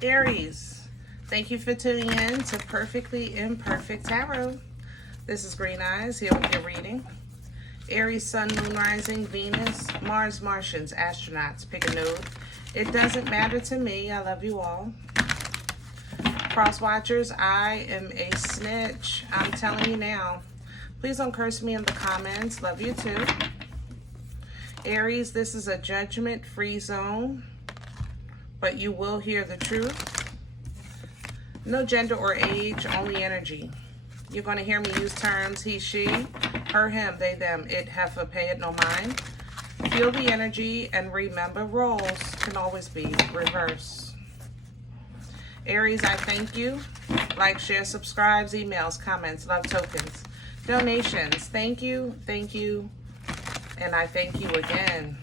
Aries, thank you for tuning in to Perfectly Imperfect Tarot. This is Green Eyes here with your reading. Aries, Sun, Moon, Rising, Venus, Mars, Martians, astronauts. Pick a node. It doesn't matter to me. I love you all. Cross watchers, I am a snitch. I'm telling you now. Please don't curse me in the comments. Love you too. Aries, this is a judgment-free zone, but you will hear the truth. No gender or age, only energy. You're going to hear me use terms he, she, her, him, they, them, it, heifer, pay it no mind. Feel the energy and remember roles can always be reversed. Aries, I thank you. Like, share, subscribes, emails, comments, love tokens, donations. Thank you, and I thank you again.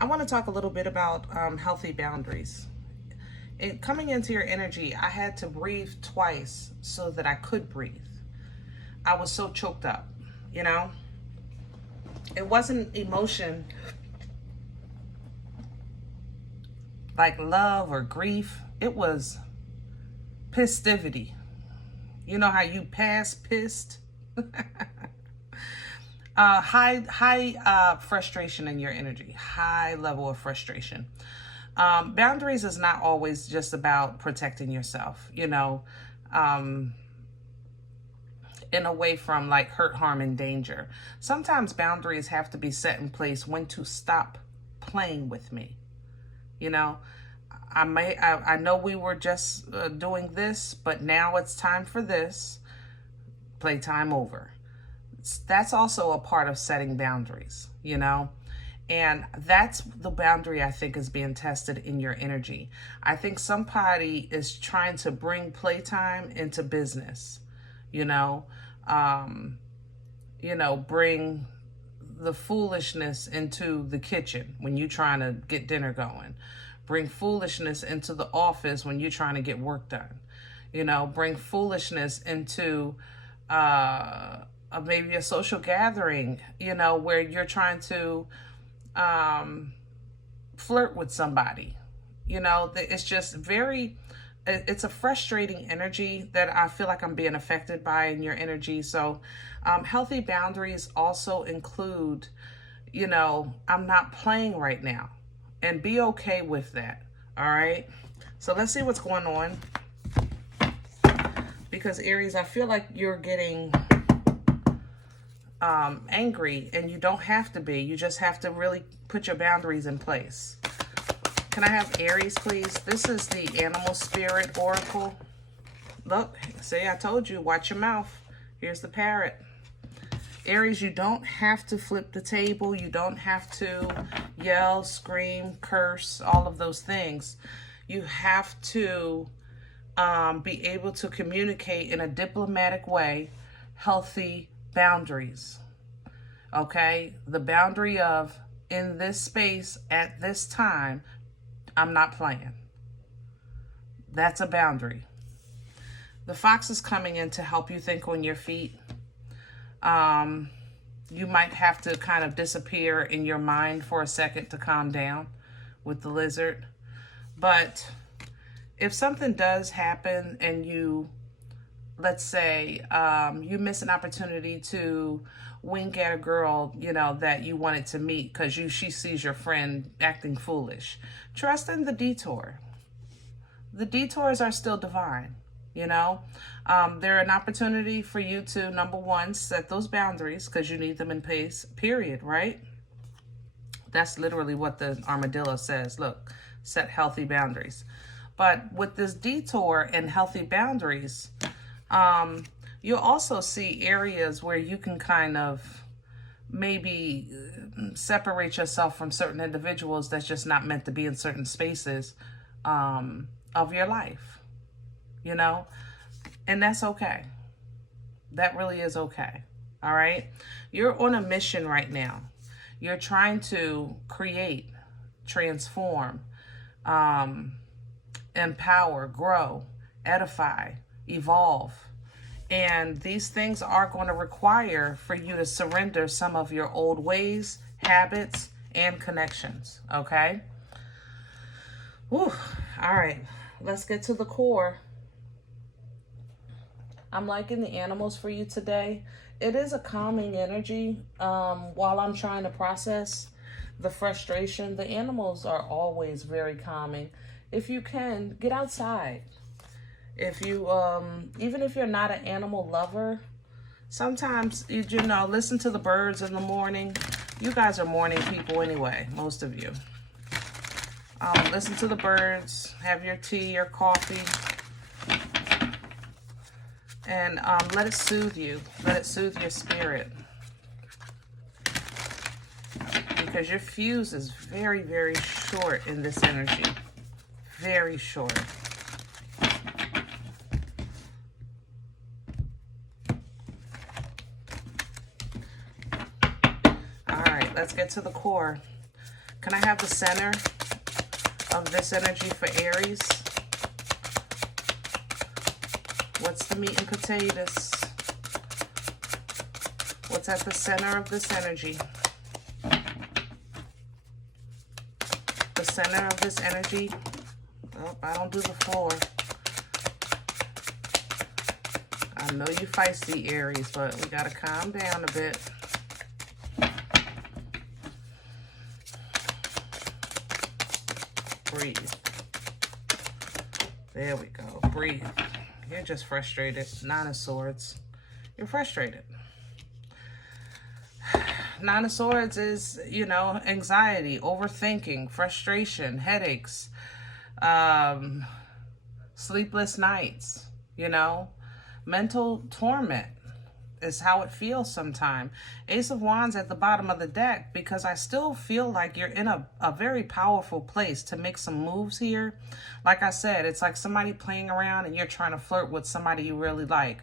I want to talk a little bit about healthy boundaries. Coming into your energy, I had to breathe twice so that I could breathe. I was so choked up, you know? It wasn't emotion like love or grief. It was pistivity. You know how you pass pissed? High frustration in your energy, high level of frustration. Boundaries is not always just about protecting yourself, you know, in away from like hurt, harm, and danger. Sometimes boundaries have to be set in place when to stop playing with me. You know, I know we were just doing this, but now it's time for this. Playtime over. That's also a part of setting boundaries, you know? And that's the boundary I think is being tested in your energy. I think somebody is trying to bring playtime into business, you know? Bring the foolishness into the kitchen when you're trying to get dinner going. Bring foolishness into the office when you're trying to get work done. You know, bring foolishness into maybe a social gathering, you know, where you're trying to flirt with somebody. You know, it's just it's a frustrating energy that I feel like I'm being affected by in your energy. So healthy boundaries also include, you know, I'm not playing right now, and be okay with that. All right. So let's see what's going on. Because Aries, I feel like you're getting angry, and you don't have to be. You just have to really put your boundaries in place. Can I have Aries, please? This is the Animal Spirit Oracle. Look, see, I told you, watch your mouth. Here's the parrot. Aries, you don't have to flip the table. You don't have to yell, scream, curse, all of those things. You have to be able to communicate in a diplomatic way, healthy boundaries. Okay? The boundary of, in this space, at this time, I'm not playing. That's a boundary. The fox is coming in to help you think on your feet. You might have to kind of disappear in your mind for a second to calm down with the lizard. But if something does happen and you, let's say, you miss an opportunity to wink at a girl, you know, that you wanted to meet because she sees your friend acting foolish, trust in the detour. The detours are still divine, you know. They're an opportunity for you to, number one, set those boundaries because you need them in place, period, right? That's literally what the armadillo says. Look, set healthy boundaries. But with this detour and healthy boundaries, you'll also see areas where you can kind of maybe separate yourself from certain individuals that's just not meant to be in certain spaces of your life, you know? And that's okay. That really is okay, all right? You're on a mission right now. You're trying to create, transform, empower, grow, edify, evolve. And these things are going to require for you to surrender some of your old ways, habits, and connections, okay? Whew. All right, let's get to the core. I'm liking the animals for you today. It is a calming energy. While I'm trying to process the frustration, the animals are always very calming. If you can, get outside. If you, even if you're not an animal lover, sometimes, you know, listen to the birds in the morning. You guys are morning people anyway, most of you. Listen to the birds, have your tea or coffee, and let it soothe you. Let it soothe your spirit. Because your fuse is very, very short in this energy. Very short. Let's get to the core. Can I have the center of this energy for Aries? What's the meat and potatoes? What's at the center of this energy? The center of this energy. Oh, I don't do the floor. I know you feisty, Aries, but we gotta calm down a bit. Breathe. There we go. Breathe. You're just frustrated. Nine of Swords. You're frustrated. Nine of Swords is, you know, anxiety, overthinking, frustration, headaches, sleepless nights, you know, mental torment is how it feels sometimes. Ace of Wands at the bottom of the deck, because I still feel like you're in a very powerful place to make some moves here. Like I said, it's like somebody playing around and you're trying to flirt with somebody you really like,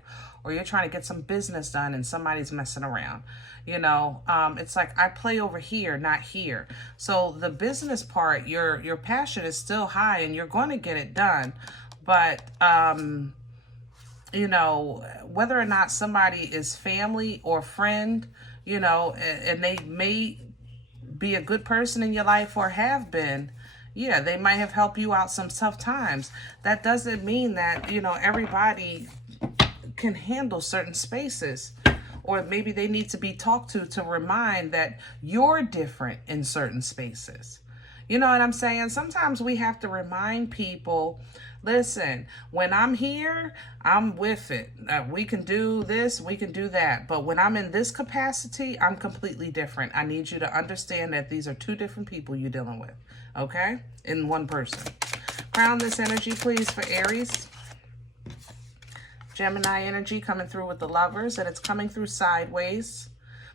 or you're trying to get some business done and somebody's messing around. You know, it's like I play over here, not here. So the business part, your passion is still high and you're going to get it done. But, you know, whether or not somebody is family or friend, you know, and they may be a good person in your life or have been, yeah, they might have helped you out some tough times. That doesn't mean that, you know, everybody can handle certain spaces, or maybe they need to be talked to remind that you're different in certain spaces. You know what I'm saying? Sometimes we have to remind people, listen, when I'm here, I'm with it. We can do this, we can do that. But when I'm in this capacity, I'm completely different. I need you to understand that these are two different people you're dealing with, okay? In one person. Crown this energy, please, for Aries. Gemini energy coming through with the Lovers, and it's coming through sideways,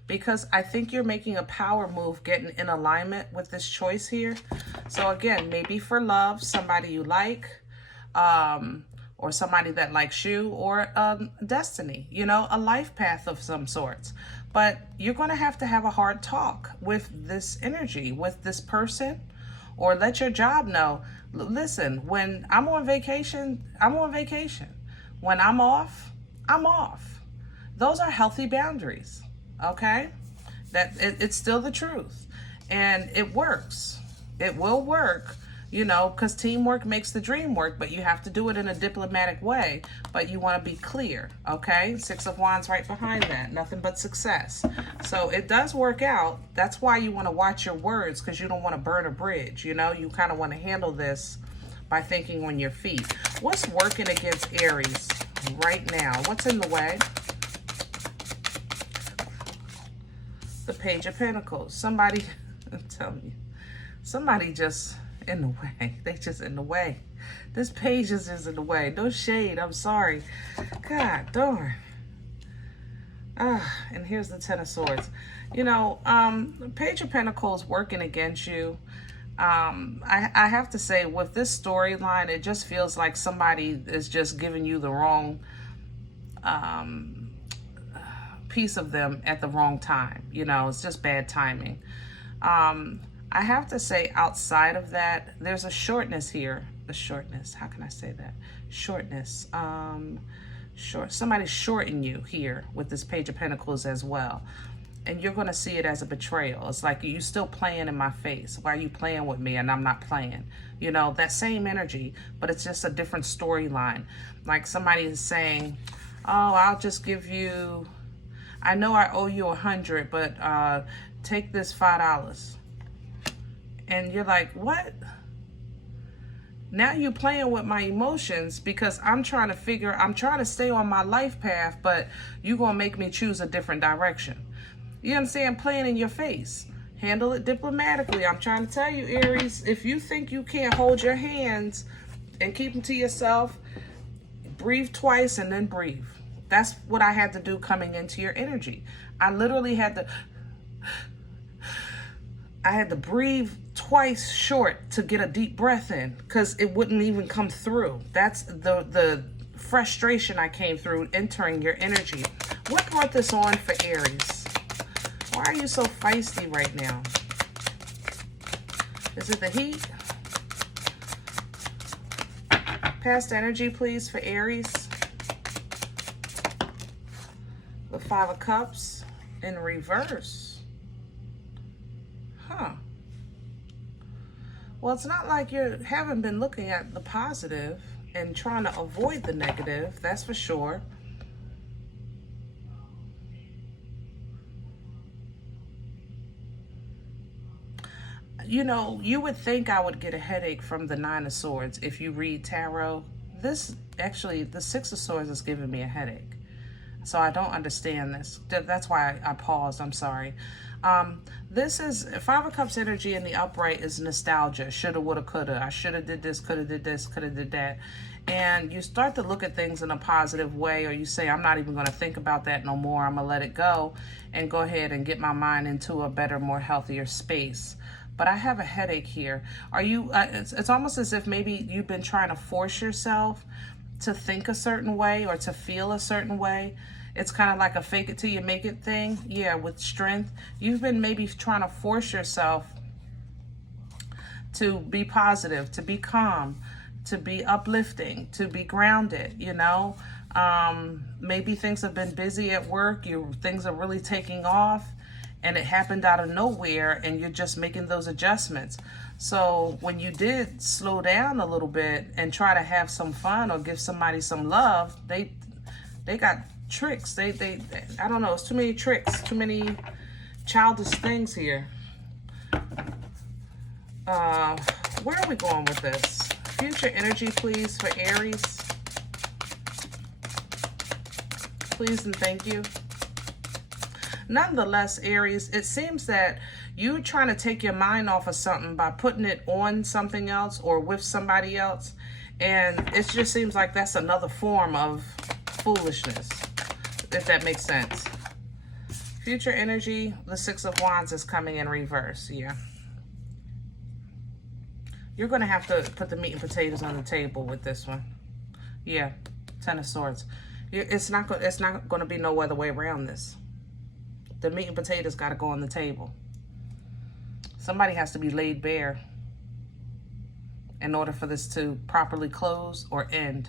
because I think you're making a power move getting in alignment with this choice here. So again, maybe for love, somebody you like, or somebody that likes you, or destiny, you know, a life path of some sorts. But you're going to have a hard talk with this energy, with this person, or let your job know, listen, when I'm on vacation, I'm on vacation. When I'm off, I'm off. Those are healthy boundaries, okay? It's still the truth. And it works. It will work, you know, because teamwork makes the dream work, but you have to do it in a diplomatic way. But you want to be clear, okay? Six of Wands right behind that. Nothing but success. So it does work out. That's why you want to watch your words, because you don't want to burn a bridge, you know? You kind of want to handle this by thinking on your feet. What's working against Aries right now? What's in the way? The Page of Pentacles. Somebody, I'm telling you, somebody just in the way. They just in the way. This page is in the way. No shade. I'm sorry. God darn. And here's the Ten of Swords. You know, the Page of Pentacles working against you. I have to say, with this storyline, it just feels like somebody is just giving you the wrong piece of them at the wrong time. You know, it's just bad timing. I have to say, outside of that, there's a shortness here. A shortness. How can I say that? Shortness. Somebody's shorting you here with this Page of Pentacles as well. And you're going to see it as a betrayal. It's like, you still playing in my face. Why are you playing with me and I'm not playing? You know, that same energy, but it's just a different storyline. Like somebody is saying, oh, I'll just give you, I know I owe you 100, but take this $5. And you're like, what? Now you're playing with my emotions because I'm trying to stay on my life path, but you're going to make me choose a different direction. You know what I'm saying? Playing in your face. Handle it diplomatically. I'm trying to tell you, Aries, if you think you can't hold your hands and keep them to yourself, breathe twice and then breathe. That's what I had to do coming into your energy. I literally had to breathe twice short to get a deep breath in because it wouldn't even come through. That's the frustration I came through entering your energy. What brought this on for Aries? Why are you so feisty right now? Is it the heat? Past energy, please, for Aries. The Five of Cups in reverse. Huh. Well, it's not like you haven't been looking at the positive and trying to avoid the negative, that's for sure. You know, you would think I would get a headache from the Nine of Swords if you read tarot. This, actually, the Six of Swords is giving me a headache. So I don't understand this. That's why I paused. I'm sorry. This is Five of Cups energy in the upright is nostalgia. Shoulda, woulda, coulda. I shoulda did this, coulda did this, coulda did that. And you start to look at things in a positive way, or you say, I'm not even going to think about that no more. I'm going to let it go and go ahead and get my mind into a better, more healthier space. But I have a headache here. Are you, it's almost as if maybe you've been trying to force yourself to think a certain way or to feel a certain way. It's kind of like a fake it till you make it thing. Yeah, with strength. You've been maybe trying to force yourself to be positive, to be calm, to be uplifting, to be grounded, you know. Maybe things have been busy at work. Things are really taking off. And it happened out of nowhere, and you're just making those adjustments. So when you did slow down a little bit and try to have some fun or give somebody some love, they got tricks. They I don't know, it's too many tricks, too many childish things here. Where are we going with this? Future energy, please, for Aries. Please and thank you. Nonetheless, Aries, it seems that you're trying to take your mind off of something by putting it on something else or with somebody else. And it just seems like that's another form of foolishness, if that makes sense. Future energy, the Six of Wands is coming in reverse. Yeah. You're going to have to put the meat and potatoes on the table with this one. Yeah. Ten of Swords. It's not going to be no other way around this. The meat and potatoes got to go on the table. Somebody has to be laid bare in order for this to properly close or end.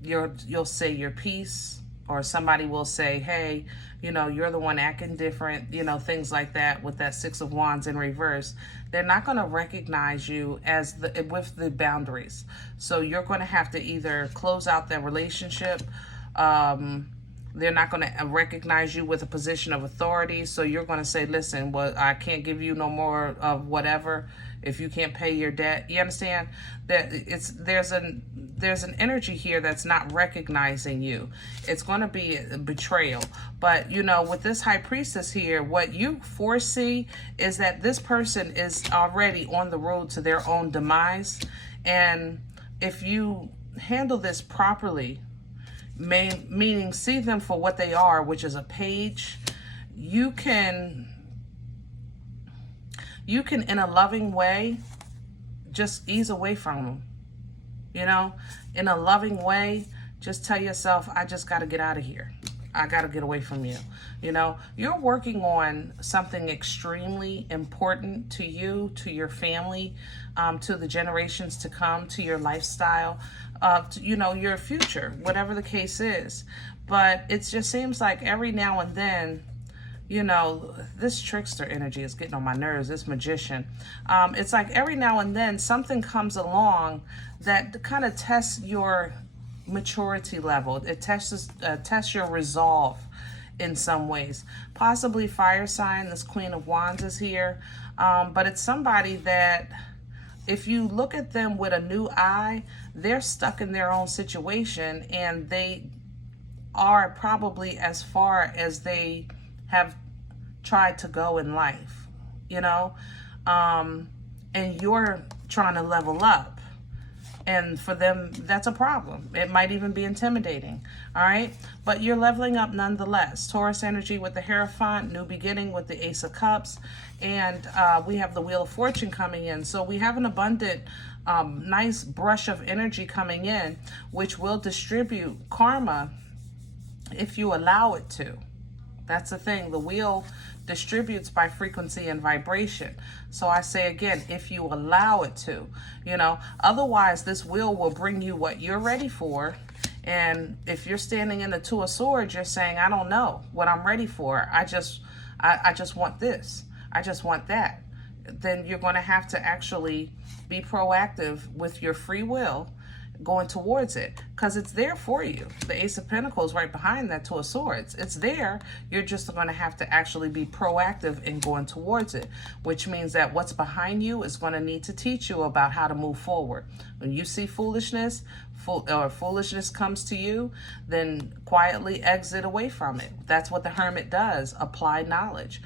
You'll say your piece, or somebody will say, hey, you know, you're the one acting different, you know, things like that with that Six of Wands in reverse. They're not going to recognize you as with the boundaries. So you're going to have to either close out that relationship. They're not going to recognize you with a position of authority. So you're going to say, listen, well, I can't give you no more of whatever if you can't pay your debt. You understand that there's an energy here that's not recognizing you. It's going to be a betrayal. But, you know, with this High Priestess here, what you foresee is that this person is already on the road to their own demise. And if you handle this properly, meaning see them for what they are, which is a page, you can in a loving way just ease away from them. You know, in a loving way, just tell yourself, I just got to get out of here. I got to get away from you. You know, you're working on something extremely important to you, to your family, to the generations to come, to your lifestyle, to, you know, your future, whatever the case is. But it just seems like every now and then, you know, this trickster energy is getting on my nerves, this magician. It's like every now and then something comes along that kind of tests your maturity level. It tests your resolve in some ways. Possibly fire sign, this Queen of Wands is here. But it's somebody that if you look at them with a new eye, they're stuck in their own situation and they are probably as far as they have tried to go in life, you know, and you're trying to level up. And for them, that's a problem. It might even be intimidating, all right? But you're leveling up nonetheless. Taurus energy with the Hierophant, new beginning with the Ace of Cups, and we have the Wheel of Fortune coming in. So we have an abundant, nice brush of energy coming in, which will distribute karma if you allow it to. That's the thing. The wheel distributes by frequency and vibration. So I say again, if you allow it to, you know, otherwise this wheel will bring you what you're ready for. And if you're standing in the Two of Swords, you're saying, I don't know what I'm ready for. I just want this. I just want that. Then you're going to have to actually be proactive with your free will going towards it, because it's there for you. The Ace of Pentacles right behind that Two of Swords. It's there. You're just going to have to actually be proactive in going towards it, which means that what's behind you is going to need to teach you about how to move forward. When you see foolishness, foolishness comes to you, then quietly exit away from it. That's what the Hermit does. Apply knowledge.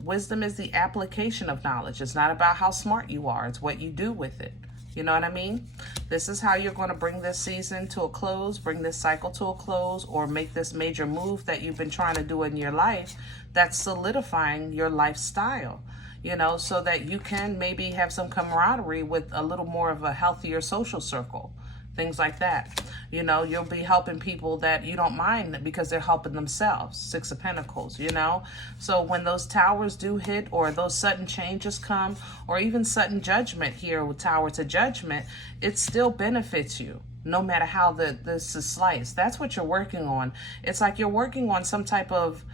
Wisdom is the application of knowledge. It's not about how smart you are. It's what you do with it. You know what I mean? This is how you're going to bring this season to a close, bring this cycle to a close, or make this major move that you've been trying to do in your life that's solidifying your lifestyle, you know, so that you can maybe have some camaraderie with a little more of a healthier social circle. Things like that. You know, you'll be helping people that you don't mind because they're helping themselves. Six of Pentacles, you know. So when those towers do hit, or those sudden changes come, or even sudden judgment here with Tower to Judgment, it still benefits you no matter how this is sliced. That's what you're working on. It's like you're working on some type of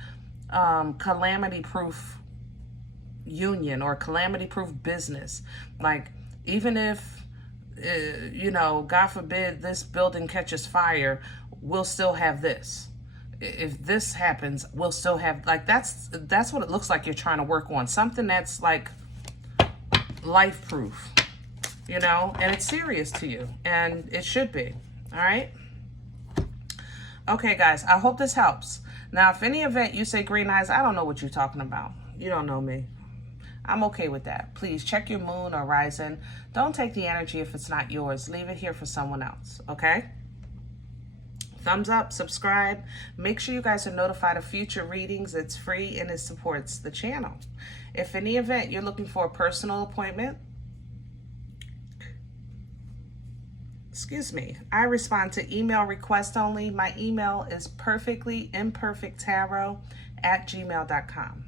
calamity-proof union or calamity-proof business. Like, even if you know, God forbid this building catches fire, we'll still have this. If this happens, we'll still have, like, that's what it looks like you're trying to work on. Something that's like life proof, you know, and it's serious to you, and it should be. All right. Okay, guys, I hope this helps. Now, if any event you say green eyes, I don't know what you're talking about. You don't know me. I'm okay with that. Please check your moon or rising. Don't take the energy if it's not yours. Leave it here for someone else, okay? Thumbs up, subscribe. Make sure you guys are notified of future readings. It's free and it supports the channel. If in the event you're looking for a personal appointment, I respond to email requests only. My email is perfectlyimperfecttarot@gmail.com.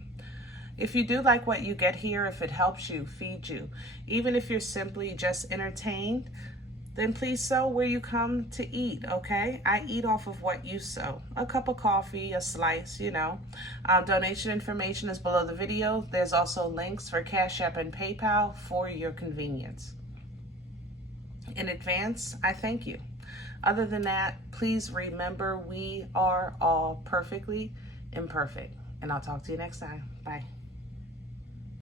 If you do like what you get here, if it helps you, feed you, even if you're simply just entertained, then please sow where you come to eat, okay? I eat off of what you sow. A cup of coffee, a slice, you know. Donation information is below the video. There's also links for CashApp and PayPal for your convenience. In advance, I thank you. Other than that, please remember we are all perfectly imperfect. And I'll talk to you next time. Bye.